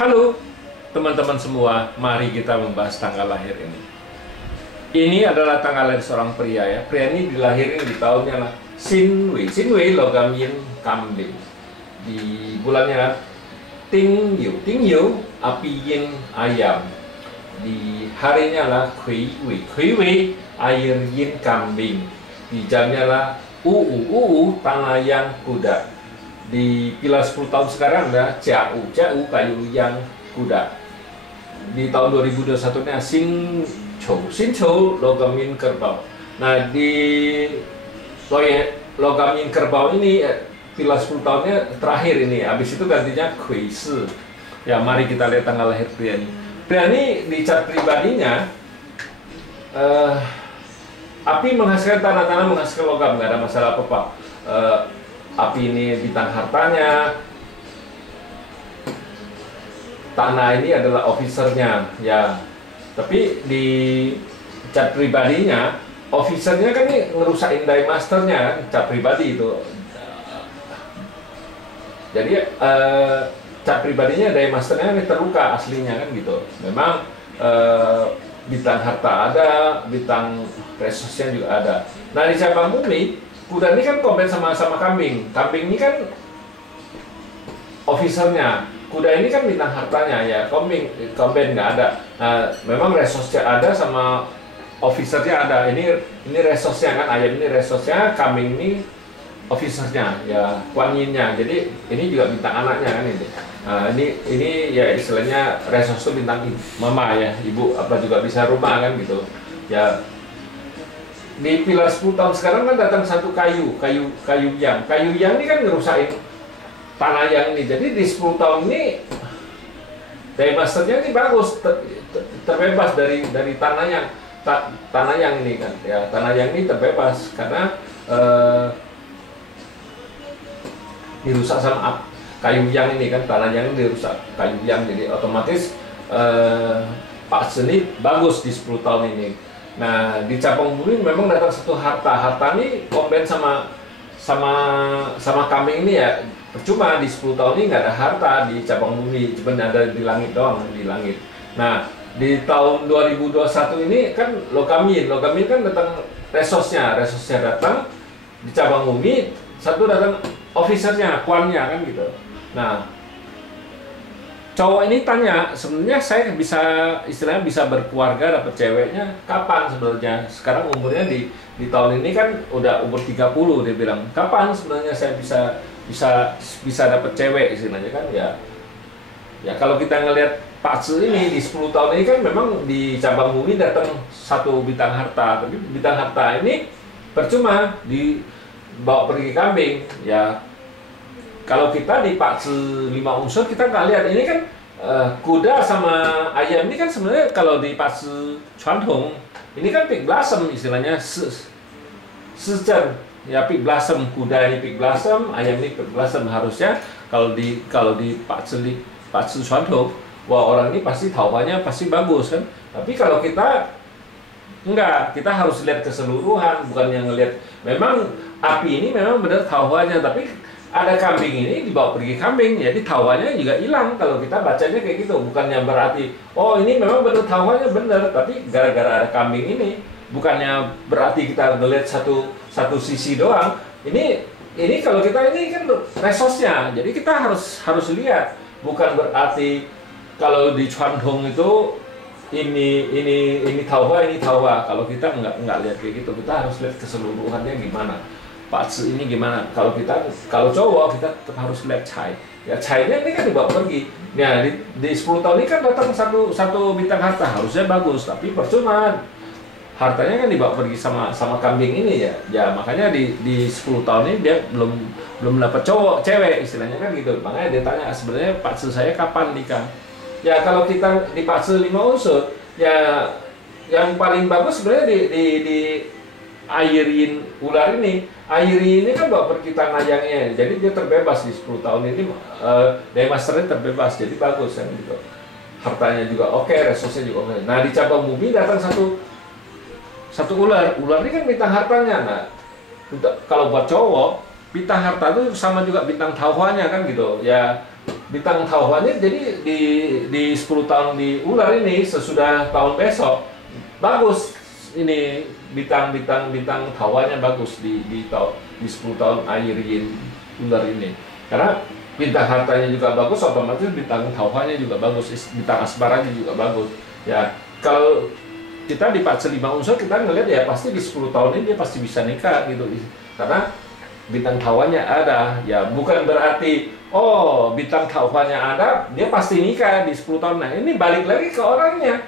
Halo teman-teman semua, mari kita membahas tanggal lahir ini. Ini adalah tanggal lahir seorang pria ya. Pria ini dilahirin di tahunnya lah Sinwei. Sinwei logam yin kambing. Di bulannya Ting Yu api yin ayam. Di harinya lah Kui Wei air yin kambing. Di jamnya lah tanah yang kuda. Di pilar 10 tahun sekarang ada Jiau kayu yang kuda. Di tahun 2021 nya Sin Chou logam yin kerbau. Nah di logam yin kerbau ini pilar 10 tahunnya terakhir ini. Habis itu gantinya Kui Si. Ya mari kita lihat tanggal lahir pria ini. Pria ini di chart pribadinya api menghasilkan tanah menghasilkan logam, nggak ada masalah apa-apa. Api ini bintang hartanya, tanah ini adalah officernya ya. Tapi di cat pribadinya, officernya kan ini ngerusakin die masternya kan, cat pribadi itu. Jadi cat pribadinya die masternya ini terluka aslinya kan gitu. Memang bintang harta ada, bintang resource-nya juga ada. Nah di cabang bumi kuda ini kan kombin sama kambing. Kambing ini kan officernya. Kuda ini kan bintang hartanya ya. Kombin nggak ada. Nah, memang resource-nya ada sama officernya ada. Ini resource-nya kan. Ayam ini resource-nya, kambing ini officernya ya, Kuan Yin-nya. Jadi ini juga bintang anaknya kan ini. Nah, ini ya istilahnya resource itu bintang mama ya, ibu apa juga bisa rumah kan gitu. Ya di pilar 10 tahun sekarang kan datang satu kayu yang ini kan ngerusakin tanah yang ini. Jadi di 10 tahun ini die masternya ini bagus, terbebas dari tanah yang ini kan ya. Tanah yang ini terbebas karena dirusak sama kayu yang ini kan. Tanah yang ini dirusak kayu yang, jadi otomatis Pak Seni bagus di 10 tahun ini. Nah di cabang bumi memang datang satu harta ini kombin sama kambing ini ya. Percuma di 10 tahun ini nggak ada harta di cabang bumi, cuma ada di langit doang, di langit. Nah di tahun 2021 ini kan logam yin kan datang resource-nya datang di cabang bumi, satu datang officer-nya, kuannya kan gitu. Nah cowok ini tanya, sebenarnya saya istilahnya bisa berkeluarga, dapat ceweknya kapan sebenarnya? Sekarang umurnya di tahun ini kan udah umur 30, dia bilang kapan sebenarnya saya bisa dapat cewek istilahnya kan ya. Ya kalau kita ngelihat Pak Tzu ini di 10 tahun ini kan memang di cabang bumi datang satu bintang harta, tapi bintang harta ini percuma dibawa pergi kambing ya. Kalau kita di Pak Tzu 5 unsur kita nggak lihat ini kan kuda sama ayam ini kan sebenarnya kalau di Pak Tzu传统ini kan peak blossom istilahnya sejen ya, peak blossom. Kuda ini peak blossom, ayam ini peak blossom. Harusnya kalau di Pak Tzu传统, wah orang ini pasti tauhanya pasti bagus kan. Tapi kalau kita enggak, kita harus lihat keseluruhan, bukan yang ngelihat memang api ini memang benar tauhanya, tapi ada kambing ini dibawa pergi kambing, jadi tawanya juga hilang. Kalau kita bacanya kayak gitu, bukannya berarti oh ini memang benar tawanya benar, tapi gara-gara ada kambing ini, bukannya berarti kita ngelihat satu sisi doang. Ini kalau kita ini kan resource-nya, jadi kita harus lihat, bukan berarti kalau di Cuantong itu ini tawa ini tawa. Kalau kita nggak lihat kayak gitu, kita harus lihat keseluruhannya gimana. Pak Tzu ini gimana? Kalau cowok kita tetap harus lihat cai. Ya cainya ini kan dibawa pergi. Nah di 10 tahun ini kan datang satu bintang harta, harusnya bagus, tapi percuma hartanya kan dibawa pergi sama kambing ini ya. Ya makanya di 10 tahun ini dia belum dapat cewek istilahnya kan gitu. Makanya dia tanya sebenarnya Pak Tzu saya kapan nikah? Ya kalau kita di Pak Tzu 5 unsur ya yang paling bagus sebenarnya di air yin ular ini. Air ini kan bawa pergi tanah yangnya, jadi dia terbebas di 10 tahun ini. Die masternya terbebas, jadi bagus kan gitu. Hartanya juga oke, resource-nya juga oke. Nah di cabang bumi datang satu ular ini kan bintang hartanya. Nah kalau buat cowok bintang harta itu sama juga bintang tauhanya kan gitu ya. bintang tahuannya jadi di 10 tahun di ular ini sesudah tahun besok bagus ini bintang tahuannya bagus di 10 tahun Airiin ular ini, karena bintang hartanya juga bagus, otomatis bintang tahuannya juga bagus, bintang asmaranya juga bagus. Ya kalau kita di 45 unsur kita ngelihat ya pasti di 10 tahun ini dia pasti bisa nikah gitu, karena bintang tahuannya ada. Ya bukan berarti oh bintang tahuannya ada dia pasti nikah di 10 tahun. Nah ini balik lagi ke orangnya,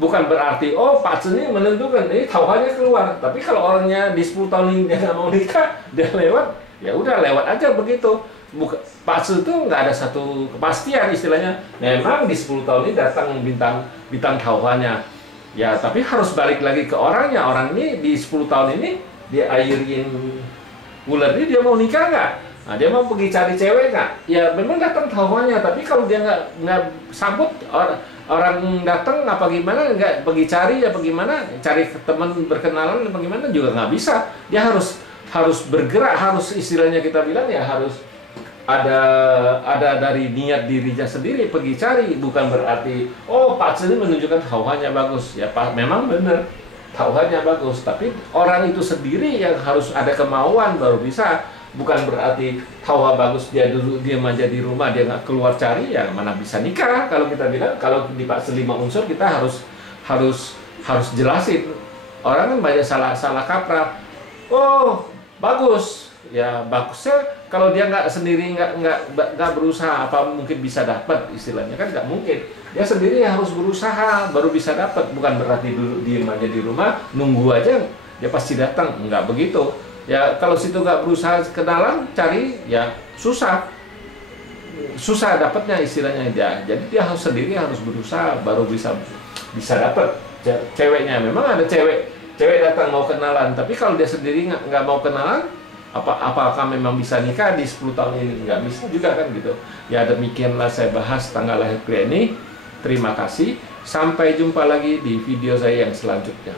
bukan berarti oh Pak Chen ini menentukan ini tahuannya keluar, tapi kalau orangnya di 10 tahun ini dia nggak mau nikah, dia lewat, ya udah lewat aja begitu. Pak Chen itu nggak ada satu kepastian istilahnya, memang di 10 tahun ini datang bintang tahuannya, ya tapi harus balik lagi ke orangnya. Orang ini di 10 tahun ini dia Airiin ular ini dia mau nikah nggak? Nah, dia mau pergi cari cewek nggak? Ya memang datang tahuannya, tapi kalau dia nggak sambut orang datang apa gimana, nggak pergi cari ya bagaimana, cari teman berkenalan apa gimana juga nggak bisa. Dia harus bergerak, harus istilahnya kita bilang ya harus ada dari niat dirinya sendiri pergi cari, bukan berarti oh Pak Chen ini menunjukkan tahuannya bagus. Ya Pak memang benar tahuannya bagus, tapi orang itu sendiri yang harus ada kemauan baru bisa. Bukan berarti tawa bagus dia dulu dia manja di rumah dia nggak keluar cari, ya mana bisa nikah. Kalau kita bilang kalau di Pak Chen 5 unsur kita harus jelasin. Orang kan banyak salah kaprah. Oh bagus, ya bagusnya kalau dia nggak sendiri nggak berusaha apa mungkin bisa dapat, istilahnya kan nggak mungkin. Dia sendiri harus berusaha baru bisa dapat. Bukan berarti dulu dia manja di rumah nunggu aja dia pasti datang, nggak begitu. Ya kalau situ nggak berusaha kenalan cari ya susah dapatnya istilahnya dia. Jadi dia sendiri harus berusaha baru bisa dapat ceweknya. Memang ada cewek datang mau kenalan, tapi kalau dia sendiri nggak mau kenalan, apakah memang bisa nikah di 10 tahun ini? Nggak bisa juga kan gitu. Ya demikianlah saya bahas tanggal lahir pria ini. Terima kasih, sampai jumpa lagi di video saya yang selanjutnya.